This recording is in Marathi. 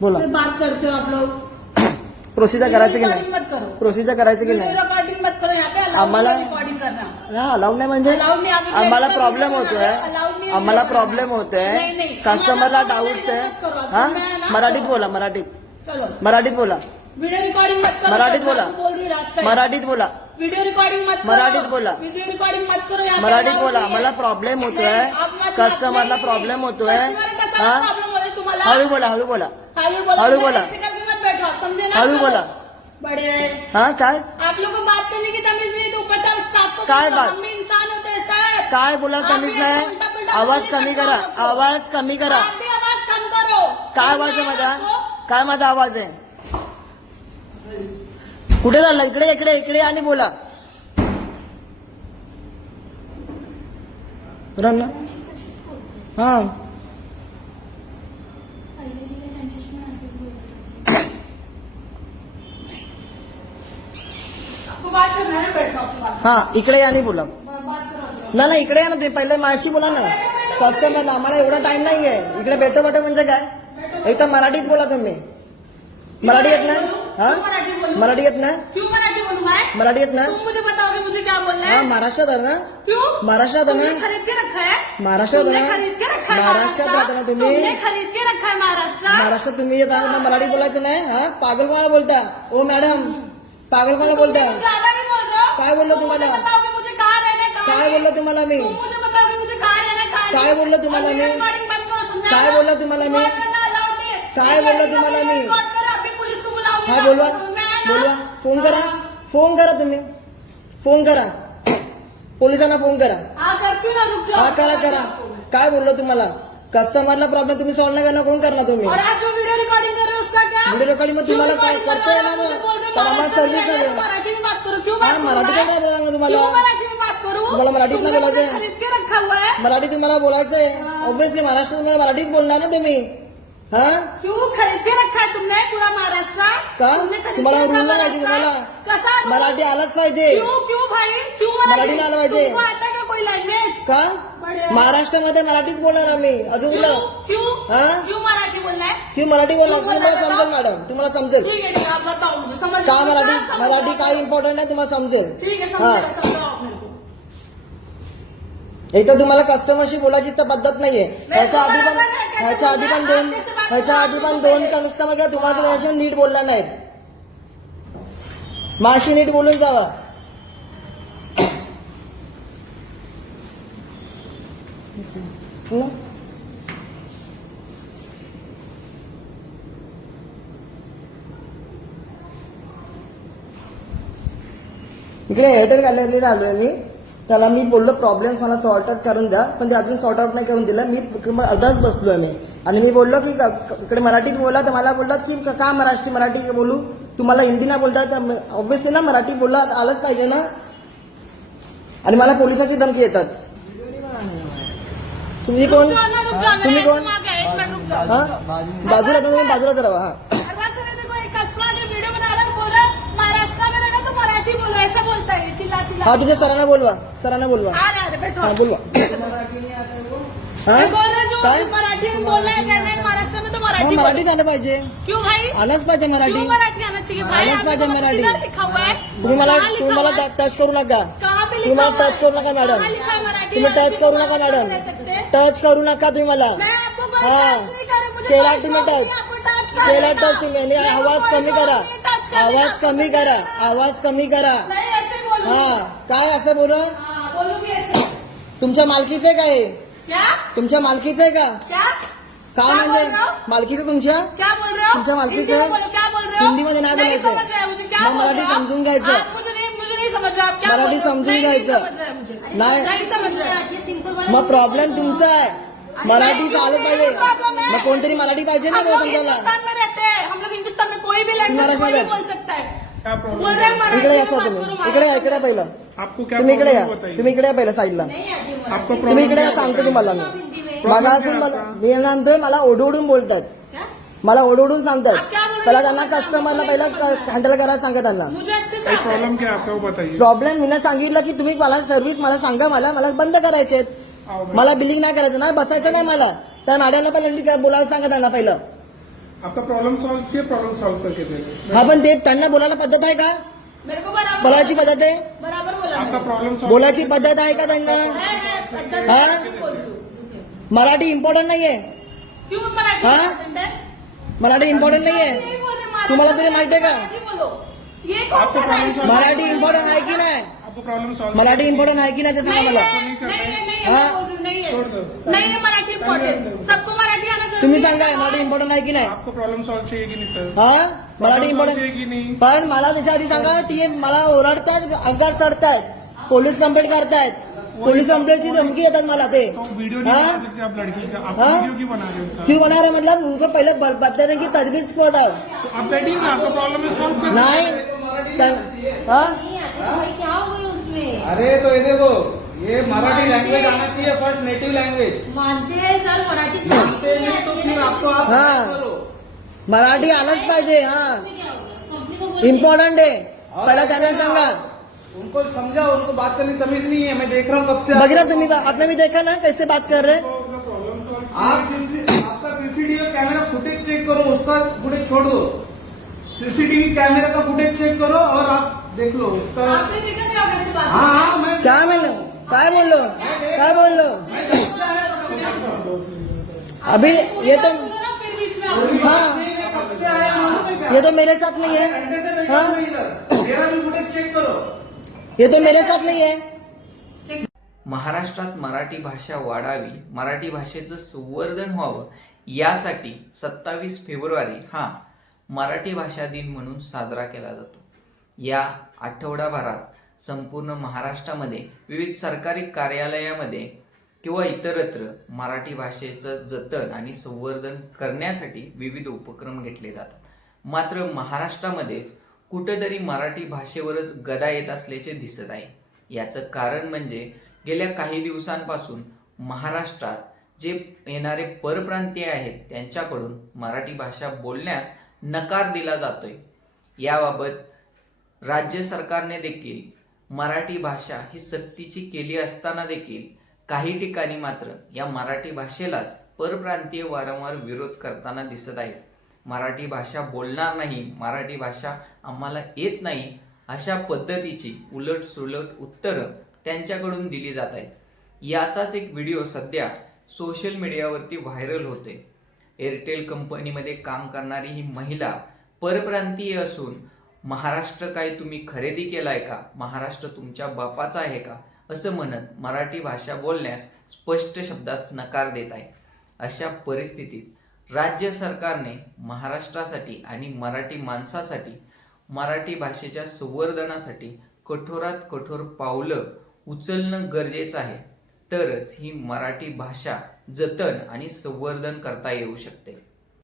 बोला. बात करते हो आप लोग। प्रोसिजर करायचं की नाही? प्रोसिजर करायचं की नाही? रिकॉर्डिंग मत करो यहाँ पे अलाउड आम्हाला- हा अलाउड नाही म्हणजे आम्हाला प्रॉब्लेम होतोय. आम्हाला प्रॉब्लेम. होतोय. कस्टमरला डाऊट्स आहे. हा. मराठीत बोला मराठीत. मराठीत बोला. वीडियो रिकॉर्डिंग मराठीत बोला. मराठीत बोला. वीडियो रिकॉर्डिंग मराठीत बोला. वीडियो रिकॉर्डिंग मत करो मराठीत बोला. आम्हाला प्रॉब्लेम होतोय. कस्टमरला. प्रॉब्लेम होतोय. हळू बोला हळू बोला. हळू बोला हळू बोला. मत बैठो समझे ना. बड़े हा। काय? आप लोगों को बात करने की तमीज नहीं तो ऊपर से आप स्टाफ को काय बात? हम इंसान होते हैं सर काय बोला भी नाही? आवाज कमी करा. आवाज कमी करा। आवाज कम करो। काय आवाज आहे माझा? काय माझा आवाज आहे कुठे चालला? इकडे इकडे इकडे आणि बोला. हा आपको बात करना है इकडे बोला बात करो आप लोग. ना ना इकडे या ना तुम्ही. पहिले माझ्शी बोला ना. कस्टमर आम्हाला एवढा टाइम नाहीये. इकडे बेटो बेटो म्हणजे काय? एक तर मराठीत बोला तुम्ही. मराठी येत ना हा? मराठी बोलू. येत ना मराठी बोलूँ येत ना तुम मुझे बताओगे मुझे क्या बोलना हा महाराष्ट्रात आहे ना क्यों महाराष्ट्रात आहे ना महाराष्ट्रात आहे ना महाराष्ट्रात राहता ना तुम्ही. महाराष्ट्रात तुम्ही येत मराठी बोलायचं नाही हा? पागल कोणाला बोलता. ओ मॅडम पागल कोणाला बोलताय तुम ज्यादा नहीं बोल रहे हो काय बोललो तुम तुम्हाला? मुझे बताओगे मुझे कहाँ रहना है, कहाँ काय? बोललो तुम्हाला मी है, काय? बोललो तुम्हाला मी? मेरी recording बंद करो, समझा काय? बोललो तुम्हाला मी? काय बोललो तुम्हाला मी? record करो, अभी पुलिस को बुलाऊंगी हा मैं, बोलवा? बोलवा फोन करा. फोन करा तुम्ही फोन करा पोलिसांना फोन करा हा करा करा काय बोललो तुम्हाला कस्टमरला प्रॉब्लेम तुम्ही सॉल्व्ह नाही करणार कोण करणार तुम्ही? और आप जो वीडियो रिकॉर्डिंग कर रहे हो उसका क्या व्हिडिओ रेकॉर्डिंग तुम्हाला क्यों करतोय कर ना महाराष्ट्र नाही मराठी में बात करो. क्यों हा करूं मराठी मैं? काय तुम्हाला. क्यों मराठी में बात करूं? तुम्हाला मराठीत नाही तुमने मुझे बोलायचंय? खरीद के रखा हुआ है? मराठी तुम्हाला बोलायचंय. ऑब्विसली महाराष्ट्रात मराठीत बोलणार ना तुम्ही. हा? क्यों खरीद के रखा है तुमने पूरा महाराष्ट्र? का? तुमने खरीद तुम्हाला के रखा रूल नाही महाराष्ट्र? तुम्हाला? कसा rule? मराठी आलाच पाहिजे. क्यों क्यों भाई? क्यों मराठी? नाही आलं पाहिजे. तुमको आता क्या कोई लैंग्वेज का. महाराष्ट्रामध्ये मराठीच बोलणार आम्ही. अजून क्यों कुठलं क्यों हा? क्यों मराठी बोलना है की मराठी बोलणार. बोलला तुम्हाला? समजेल मॅडम तुम्हाला समजेल. ठीक है ठीक है आप बताओ मुझे. समझ का मराठी मराठी काय इम्पॉर्टंट आहे तुम्हाला समजेल? ठीक है. समझ समझाओ आप मेरे को एक तर तुम्हाला कस्टमरशी बोलायची तर पद्धत नाहीये. ह्याच्या आधी पण. ह्याच्या आधी पण दोन ह्याच्या आधी पण दोन कस्टमर काय तुम्हाला त्याच्याशी नीट बोलला नाहीत. माशी नीट बोलून जावा. इकडे एअरटेल गॅलरीला आलोय मी. त्याला मी बोललो प्रॉब्लेम्स मला सॉर्ट आउट करून द्या. पण ते अजून सॉर्ट आउट नाही करून दिलं. मी अर्धाच बसलोय मी. आणि मी बोललो की इकडे मराठीत बोला. तर मला बोलतात की क- का मराठी मराठी बोलू? तुम्हाला हिंदी नाही बोलता तर ऑब्व्हियसली ना मराठी बोलला आलंच पाहिजे ना. आणि मला पोलिसाची धमकी येतात. तुम्ही कोण? तुम्ही कोण? बाजूला जरा हा हा तुझ्या सरांना बोलवा. सरांना बोलवा. हा बोलवा. काय? मराठी आलं पाहिजे. आलंच पाहिजे मराठी? आलंच पाहिजे मराठी. तुम्ही मला तुम्ही मला टच करू नका. तुम्ही मला टच करू नका मॅडम तुम्ही टच करू नका मॅडम टच करू नका तुम्ही मला. हाँ. मुझे केला तुम्ही टच. केला. टच तुम्ही. आणि आवाज कमी करा. आवाज. कमी करा. आवाज कमी करा. नहीं ऐसे बोलूं हा. काय असं बोलू? तुमच्या मालकीचं हे क्या? तुमच्या मालकीचं आहे का क्या म्हणजे? हो? मालकीचं तुमच्या? क्या बोल रहे हो? तुमच्या मालकीचं? हो? हिंदीमध्ये नाही बोलायचं. मग मराठी? समजून घ्यायचं. मराठी? समजून घ्यायचं. नाही. मग प्रॉब्लेम तुमचा आहे. मराठी चालत पाहिजे. मग कोणतरी मराठी पाहिजे ना हम मग लोग समजायला? हिंदुस्तान में रहते हैं हम लोग हिंदुस्तान में कोई भी लैंग्वेज मराठी कोई भी में- बोल सकता है क्या प्रॉब्लम बोल रहे हैं मराठी इकडे या सर तुम्ही इकडे या इकडे पहिलं. आपको क्या तुम्ही इकडे या. तुम्ही इकडे या पहिलं साईडला आपको तुम्ही इकडे या क्या सांगतो? तुम्हाला मी. मला मी नंतर मला ओढवडून बोलतात? मला ओढवडून सांगतात. पहिला? त्यांना कस्टमरला पहिला हँडल करायला सांगा त्यांना. मुझे अच्छे से भाई आता प्रॉब्लम क्या है आपका वो बताइए? प्रॉब्लेम मी सांगितलं की तुम्ही मला सर्व्हिस मला सांगा मला मला बंद करायचे. मला बिलिंग नाही करायचं ना बसायचं नाही मला. त्या मॅडमला पहिलं नीट बोलायला सांगा त्यांना पहिलं. आपका प्रॉब्लम सॉल्व किया प्रॉब्लम सॉल्व करके दे रहे हा? पण ते त्यांना बोलायला पद्धत आहे का? बोलायची पद्धत आहे? बराबर बोला आपका प्रॉब्लम सॉल्व बोलायची पद्धत आहे का त्यांना? है. मराठी इम्पॉर्टंट नाहीये. हाँ? मराठी इम्पॉर्टंट नाहीये. नहीं महाराष्ट्र तुम्हाला तरी माहिती आहे का? मराठी इम्पॉर्टंट आहे की नाही? आपको प्रॉब्लम सॉल्व मराठी इम्पॉर्टंट आहे की नाही ते सांगा मला. नहीं नहीं? मैं बोल रही नहीं छोड़ दो। नहीं मराठी इम्पोर्टेंट सबको मराठी आना जरूरी तुम्ही है। सांगा मराठी इम्पॉर्टंट आहे की नाही? प्रॉब्लम सॉल्व चाहिए कि नहीं सर हा? मराठी इम्पॉर्टंट चाहिए कि नहीं? पण मला त्याच्या आधी सांगा ती मला ओरडतात अंगात चढतायत. पोलीस कंप्लेंट करतायत. पोलीस कंप्लेंटची धमकी देतात मला ते. तो वीडियो नहीं हाँ? बना सकते आप लड़की का? आप हाँ? वीडियो क्यों बना रहे हो उसका? क्यों बना रहे मतलब उनको पहले ब- बताने की तजवीज को बताओ? तो आप बैठिए ना आपका प्रॉब्लम है सॉल्व कर नाही। तर- हा? नहीं आती, भाई, क्या हो गई उसमें? अरे तो ये देखो ये मराठी लैंग्वेज आना चाहिए फर्स्ट नेटिव लैंग्वेज मानते हैं सर मराठी मानते नहीं तो फिर आपको आप हाँ। करो। मराठी आलंच पाहिजे हा। कंपनी को बोल इम्पॉर्टंट आहे पहिला त्यांना सांगा उनको समझा उनको बात करने की तमीज नहीं है। मैं देख रहा हूँ कब से बघ ना तुम्ही आपने भी देखा ना कैसे बात कर रहे आप आपका सीसीटीवी कैमरा फुटेज चेक करो उसका फुटेज छोड़। दो सीसीटीवी कैमरा का फुटेज चेक करो और आप देख लो उसका। आपने देखा क्या होगा ऐसे बात हाँ हाँ मैं क्या बोल लो काय बोललो अभी ये तो बोलो में हाँ। नहीं, मैं क्या ये तो मेरे साथ नहीं है। हाँ। मैं मेरा भी फुटेज चेक करो। ये तो मेरे साथ नाही आहे. महाराष्ट्रात मराठी भाषा वाढावी मराठी भाषेचं संवर्धन व्हावं यासाठी सत्तावीस फेब्रुवारी हा मराठी भाषा दिन म्हणून साजरा केला जातो. या आठवडाभरात संपूर्ण महाराष्ट्रामध्ये विविध सरकारी कार्यालयामध्ये किंवा इतरत्र मराठी भाषेचं जतन आणि संवर्धन करण्यासाठी विविध उपक्रम घेतले जातात. मात्र महाराष्ट्रामध्येच कुठेतरी मराठी भाषेवरच गदा येत असल्याचे दिसत आहे. याचं कारण म्हणजे गेल्या काही दिवसांपासून महाराष्ट्रात जे येणारे परप्रांतीय आहेत त्यांच्याकडून मराठी भाषा बोलण्यास नकार दिला जातोय. याबाबत राज्य सरकारने देखील मराठी भाषा ही सक्तीची केली असताना देखील काही ठिकाणी मात्र या मराठी भाषेलाच परप्रांतीय वारंवार विरोध करताना दिसत आहेत. मराठी भाषा बोलणार नाही मराठी भाषा आम्हाला येत नाही अशा पद्धतीची उलट सुलट उत्तरं त्यांच्याकडून दिली जात आहेत. याचाच एक व्हिडिओ सध्या सोशल मीडियावरती व्हायरल होते एअरटेल कंपनीमध्ये काम करणारी ही महिला परप्रांतीय असून महाराष्ट्र काय तुम्ही खरेदी केलाय का? महाराष्ट्र तुमच्या बापाचा आहे का? असं म्हणत मराठी भाषा बोलण्यास स्पष्ट शब्दात नकार देत आहे. अशा परिस्थितीत राज्य सरकारने महाराष्ट्रासाठी आणि मराठी माणसासाठी मराठी भाषेच्या संवर्धनासाठी कठोरात कठोर पावलं उचलणं गरजेचं आहे. तरच ही मराठी भाषा जतन आणि संवर्धन करता येऊ शकते.